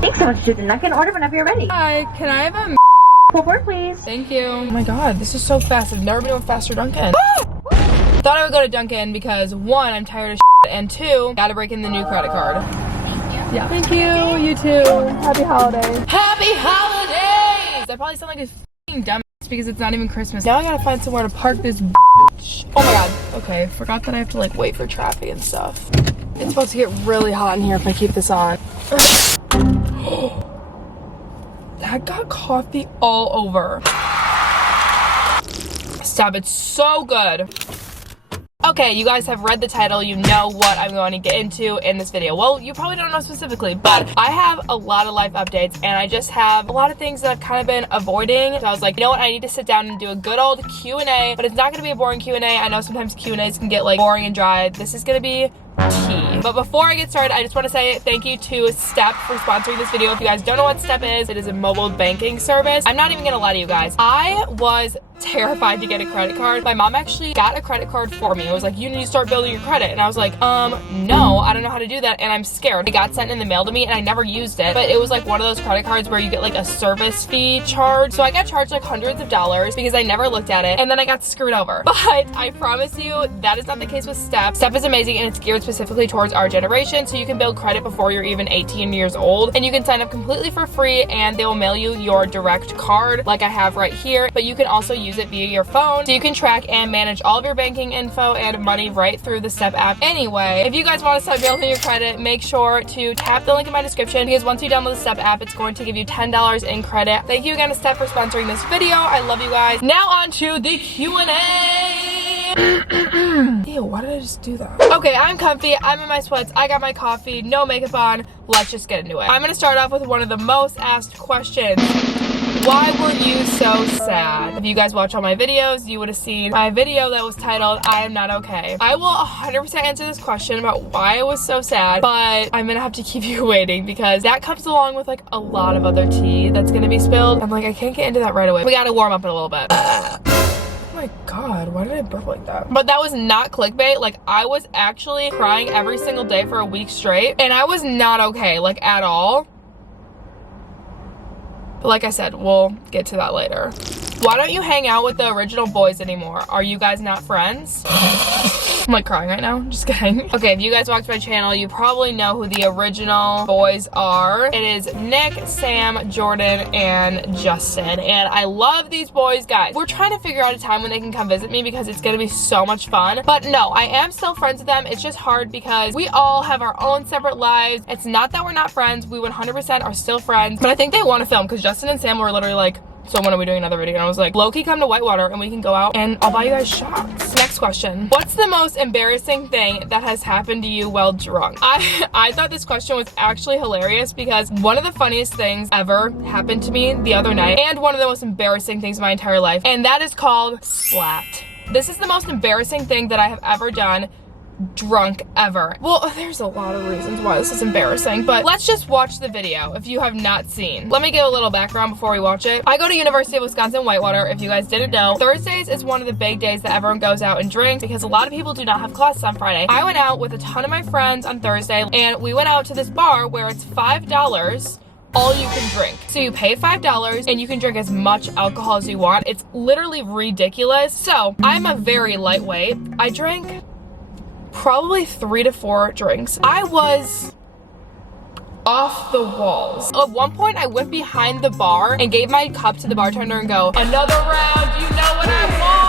Thanks so much, student. I can order whenever you're ready. Hi, can I have a Pull forward, please. Thank you. Oh my god, this is so fast. I've never been to a faster Dunkin'. Thought I would go to Dunkin' because 1, I'm tired of and 2, gotta break in the new credit card. Thank you. Yeah. Thank you. You too. Happy holidays. Happy holidays! I probably sound like a f***ing dumbass because it's not even Christmas. Now I gotta find somewhere to park this bitch. Oh my god. Okay, forgot that I have to like wait for traffic and stuff. It's about to get really hot in here if I keep this on. That got coffee all over. Stop, it's so good. Okay, you guys have read the title. You know what I'm going to get into in this video. Well, you probably don't know specifically, but I have a lot of life updates and I just have a lot of things that I've kind of been avoiding. So I was like, you know what? I need to sit down and do a good old Q&A, but it's not going to be a boring Q&A. I know sometimes Q&As can get like boring and dry. This is going to be tea. But before I get started, I just want to say thank you to Step for sponsoring this video. If you guys don't know what Step is, it is a mobile banking service. I'm not even gonna lie to you guys. I was terrified to get a credit card. My mom actually got a credit card for me. It was like, you need to start building your credit. And I was like, no, I don't know how to do that and I'm scared. It got sent in the mail to me and I never used it. But it was like one of those credit cards where you get like a service fee charge. So I got charged like hundreds of dollars because I never looked at it and then I got screwed over. But I promise you that is not the case with Step. Step is amazing and it's geared specifically towards our generation, so you can build credit before you're even 18 years old, and you can sign up completely for free and they will mail you your direct card like I have right here, but you can also use it via your phone, so you can track and manage all of your banking info and money right through the Step app. Anyway, if you guys want to start building your credit, make sure to tap the link in my description because once you download the Step app, it's going to give you $10 in credit. Thank you again to Step for sponsoring this video. I love you guys. Now on to the Q&A. Ew, why did I just do that? Okay, I'm comfy, I'm in my sweats, I got my coffee, no makeup on. Let's just get into it. I'm gonna start off with one of the most asked questions. Why were you so sad? If you guys watch all my videos, you would have seen my video that was titled, I am not okay. I will 100% answer this question about why I was so sad, but I'm gonna have to keep you waiting because that comes along with like a lot of other tea that's gonna be spilled. I'm like, I can't get into that right away. We gotta warm up in a little bit. Oh my god, why did I burp like that? But that was not clickbait. Like, I was actually crying every single day for a week straight and I was not okay, like at all. But like I said, we'll get to that later. Why don't you hang out with the original boys anymore? Are you guys not friends? I'm like crying right now, just kidding. Okay, if you guys watch my channel, you probably know who the original boys are. It is Nick, Sam, Jordan, and Justin. And I love these boys, guys. We're trying to figure out a time when they can come visit me because it's gonna be so much fun. But no, I am still friends with them. It's just hard because we all have our own separate lives. It's not that we're not friends. We 100% are still friends. But I think they want to film because Justin and Sam were literally like, so when are we doing another video? And I was like, low-key come to Whitewater and we can go out and I'll buy you guys shots. Next question. What's the most embarrassing thing that has happened to you while drunk? I thought this question was actually hilarious because one of the funniest things ever happened to me the other night and one of the most embarrassing things in my entire life, and that is called splat. This is the most embarrassing thing that I have ever done drunk ever. Well, there's a lot of reasons why this is embarrassing, but let's just watch the video if you have not seen. Let me give a little background before we watch it. I go to University of Wisconsin-Whitewater. If you guys didn't know, Thursdays is one of the big days that everyone goes out and drinks because a lot of people do not have classes on Friday. I went out with a ton of my friends on Thursday and we went out to this bar where it's $5 all you can drink. So you pay $5 and you can drink as much alcohol as you want. It's literally ridiculous. So I'm a very lightweight. I drank probably 3 to 4 drinks. I was off the walls. At one point, I went behind the bar and gave my cup to the bartender and go, another round, you know what I want.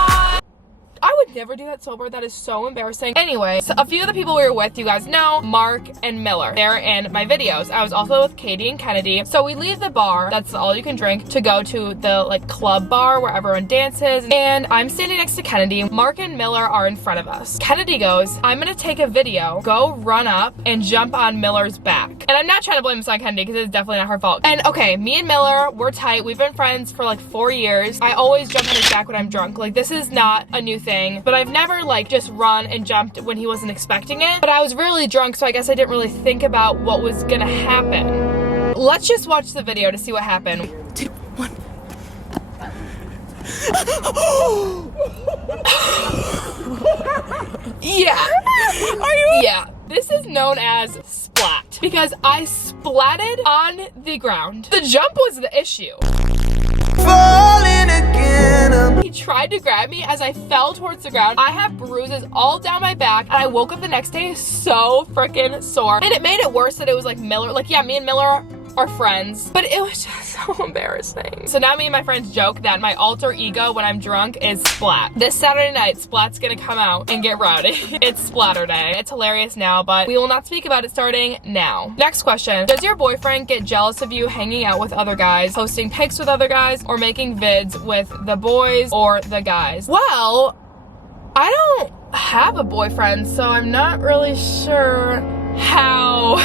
I would never do that sober. That is so embarrassing. Anyway, so a few of the people we were with, you guys know, Mark and Miller. They're in my videos. I was also with Katie and Kennedy. So we leave the bar, that's all you can drink, to go to the like club bar where everyone dances. And I'm standing next to Kennedy. Mark and Miller are in front of us. Kennedy goes, I'm gonna take a video, go run up and jump on Miller's back. And I'm not trying to blame this on Kennedy because it's definitely not her fault. And okay, me and Miller, we're tight. We've been friends for like 4 years. I always jump on his back when I'm drunk. Like, this is not a new thing, but I've never like just run and jumped when he wasn't expecting it. But I was really drunk, so I guess I didn't really think about what was gonna happen. Let's just watch the video to see what happened. 2, 1. Yeah. Are you? Yeah. This is known as splat because I splatted on the ground. The jump was the issue. Falling again. He tried to grab me as I fell towards the ground. I have bruises all down my back, and I woke up the next day so freaking sore. And it made it worse that it was like Miller. Like, yeah, me and Miller are friends, but it was just so embarrassing. So now me and my friends joke that my alter ego when I'm drunk is Splat. This Saturday night, Splat's gonna come out and get rowdy. It's Splatter Day. It's hilarious now, but we will not speak about it starting now. Next question. Does your boyfriend get jealous of you hanging out with other guys, posting pics with other guys, or making vids with the boys or the guys? Well, I don't have a boyfriend, so I'm not really sure how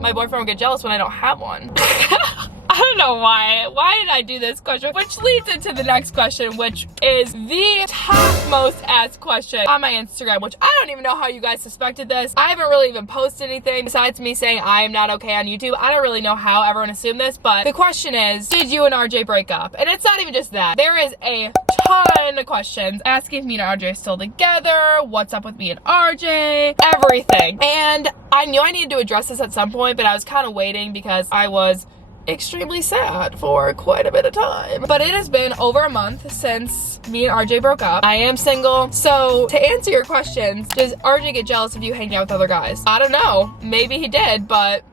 my boyfriend would get jealous when I don't have one. I don't know why. Why did I do this question? Which leads into the next question, which is the top most asked question on my Instagram, which I don't even know how you guys suspected this. I haven't really even posted anything besides me saying I am not okay on YouTube. I don't really know how everyone assumed this, but the question is, did you and RJ break up? And it's not even just that. There is a ton of questions asking if me and RJ are still together, what's up with me and RJ, everything. And I knew I needed to address this at some point, but I was kind of waiting because I was extremely sad for quite a bit of time. But it has been over a month since me and RJ broke up. I am single. So to answer your questions, does RJ get jealous of you hanging out with other guys? I don't know. Maybe he did, but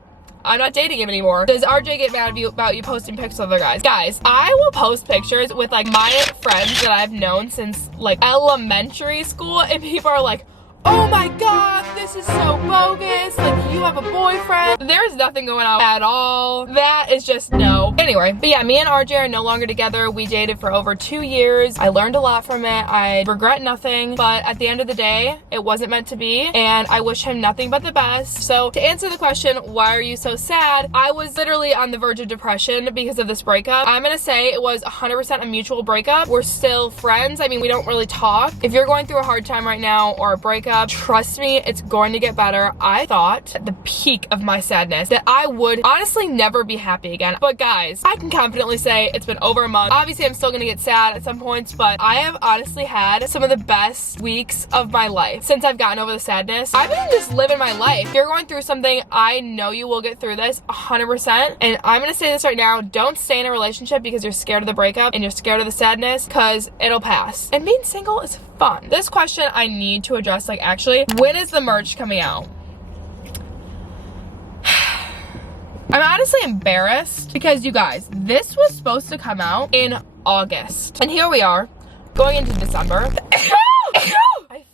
I'm not dating him anymore. Does RJ get mad at you about you posting pics with other guys? Guys, I will post pictures with like my friends that I've known since like elementary school, and people are like, oh my god, this is so bogus, like you have a boyfriend. There's nothing going on at all. That is just no. Anyway, but yeah, me and RJ are no longer together. We dated for over 2 years. I learned a lot from it. I regret nothing, but at the end of the day, it wasn't meant to be, and I wish him nothing but the best. So to answer the question, why are you so sad? I was literally on the verge of depression because of this breakup. I'm gonna say it was 100% a mutual breakup. We're still friends. I mean, we don't really talk. If you're going through a hard time right now or a breakup, trust me, it's going to get better. I thought at the peak of my sadness that I would honestly never be happy again. But guys, I can confidently say it's been over a month. Obviously, I'm still gonna get sad at some points, but I have honestly had some of the best weeks of my life since I've gotten over the sadness. I've been just living my life. If you're going through something, I know you will get through this 100%. And I'm gonna say this right now, don't stay in a relationship because you're scared of the breakup and you're scared of the sadness, because it'll pass. And being single is fun. This question I need to address, like, actually, when is the merch coming out? I'm honestly embarrassed because, you guys, this was supposed to come out in August. And here we are, going into December. I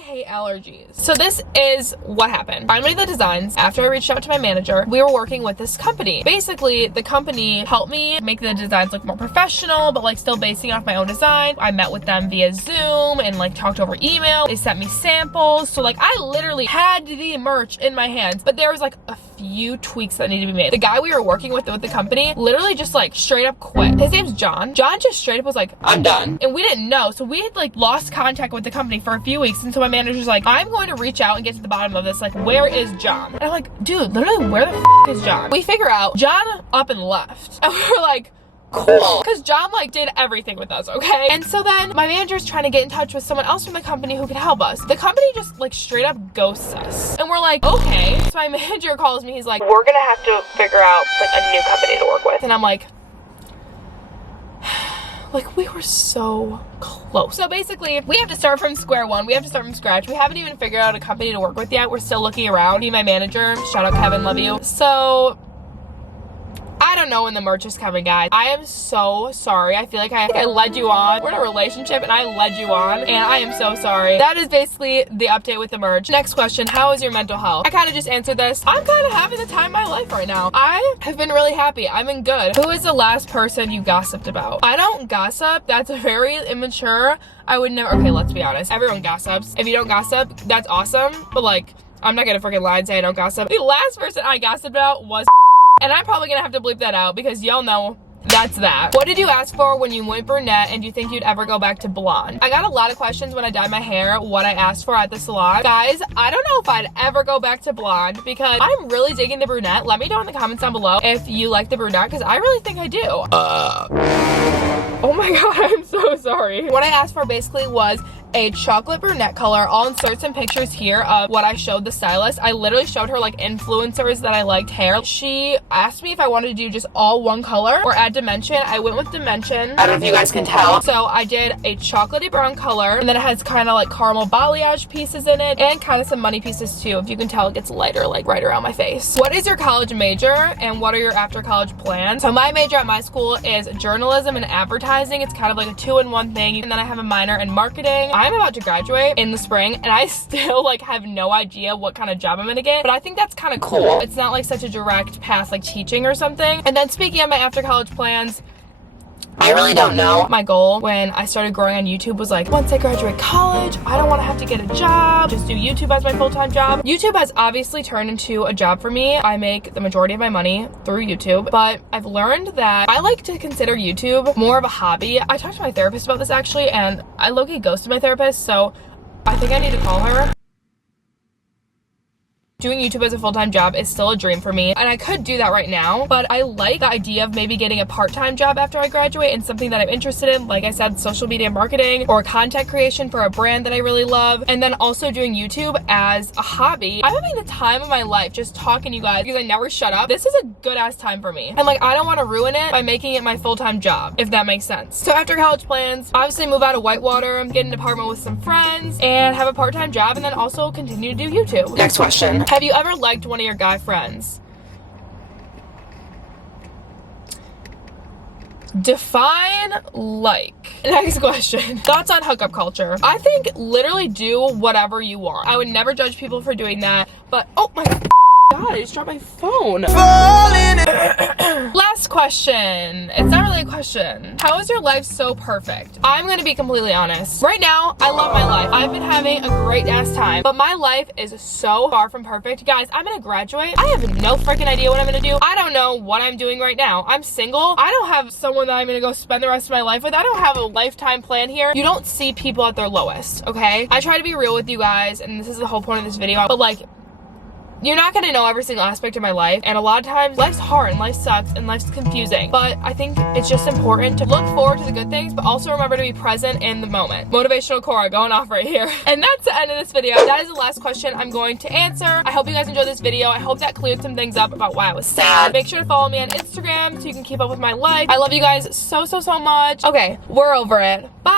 hate allergies. So this is what happened. I made the designs after I reached out to my manager. We were working with this company. Basically, the company helped me make the designs look more professional, but like still basing off my own design. I met with them via Zoom and like talked over email. They sent me samples. So like I literally had the merch in my hands, but there was like a few tweaks that needed to be made. The guy we were working with the company literally just like straight up quit. His name's John. John just straight up was like, I'm done. And we didn't know. So we had like lost contact with the company for a few weeks. And so my manager's like, I'm going to reach out and get to the bottom of this. Like, where is John? And I'm like, dude, literally, where the is John? We figure out John up and left. And we were like, cool. Because John like did everything with us, okay? And so then my manager's trying to get in touch with someone else from the company who could help us. The company just like straight up ghosts us. And we're like, okay. So my manager calls me. He's like, we're gonna have to figure out like a new company to work with. And I'm like, like, we were so close. So basically, we have to start from square one. We have to start from scratch. We haven't even figured out a company to work with yet. We're still looking around. Me and my manager, shout out Kevin, love you. So I don't know when the merch is coming, guys. I am so sorry. I feel like I led you on. We're in a relationship and I led you on, and I am so sorry. That is basically the update with the merch. Next question, how is your mental health? I kind of just answered this. I'm kind of having the time of my life right now. I have been really happy. I've been good. Who is the last person you gossiped about? I don't gossip. That's very immature. I would never. Okay, let's be honest. Everyone gossips. If you don't gossip, that's awesome. But like, I'm not gonna freaking lie and say I don't gossip. The last person I gossiped about was and I'm probably gonna have to bleep that out because y'all know that's that. What did you ask for when you went brunette, and do you think you'd ever go back to blonde? I got a lot of questions when I dyed my hair what I asked for at the salon. Guys, I don't know if I'd ever go back to blonde because I'm really digging the brunette. Let me know in the comments down below if you like the brunette, because I really think I do. Oh my god, I'm so sorry. What I asked for basically was a chocolate brunette color. I'll insert some pictures here of what I showed the stylist. I literally showed her like influencers that I liked hair. She asked me if I wanted to do just all one color or add dimension. I went with dimension. I don't know if you guys can tell. So I did a chocolatey brown color, and then it has kind of like caramel balayage pieces in it and kind of some money pieces too. If you can tell, it gets lighter like right around my face. What is your college major and what are your after college plans? So my major at my school is journalism and advertising. It's kind of like a 2-in-1 thing. And then I have a minor in marketing. I'm about to graduate in the spring and I still like have no idea what kind of job I'm gonna get, but I think that's kind of cool. It's not like such a direct path like teaching or something. And then speaking of my after college plans, I really don't know. My goal when I started growing on YouTube was like, once I graduate college, I don't want to have to get a job, just do YouTube as my full-time job. YouTube has obviously turned into a job for me. I make the majority of my money through YouTube, but I've learned that I like to consider YouTube more of a hobby. I talked to my therapist about this actually, and I low-key ghosted my therapist, so I think I need to call her. Doing YouTube as a full-time job is still a dream for me, and I could do that right now, but I like the idea of maybe getting a part-time job after I graduate and something that I'm interested in, like I said, social media marketing or content creation for a brand that I really love, and then also doing YouTube as a hobby. I'm having the time of my life just talking to you guys because I never shut up. This is a good-ass time for me, and like I don't want to ruin it by making it my full-time job, if that makes sense. So after college plans, obviously move out of Whitewater, get an apartment with some friends, and have a part-time job, and then also continue to do YouTube. Next question. Have you ever liked one of your guy friends? Define like. Next question. Thoughts on hookup culture? I think literally do whatever you want. I would never judge people for doing that, but oh my god, I just dropped my phone. Last question. It's not really a question. How is your life so perfect? I'm gonna be completely honest. Right now, I love my life. I've been having a great ass time, but my life is so far from perfect. Guys, I'm gonna graduate. I have no freaking idea what I'm gonna do. I don't know what I'm doing right now. I'm single. I don't have someone that I'm gonna go spend the rest of my life with. I don't have a lifetime plan here. You don't see people at their lowest, okay? I try to be real with you guys, and this is the whole point of this video, but like, you're not gonna know every single aspect of my life, and a lot of times life's hard and life sucks and life's confusing, but I think it's just important to look forward to the good things, but also remember to be present in the moment. Motivational Cora going off right here. And that's the end of this video. That is the last question I'm going to answer. I hope you guys enjoyed this video. I hope that cleared some things up about why I was sad. Make sure to follow me on Instagram so you can keep up with my life. I love you guys so much. Okay, we're over it. Bye.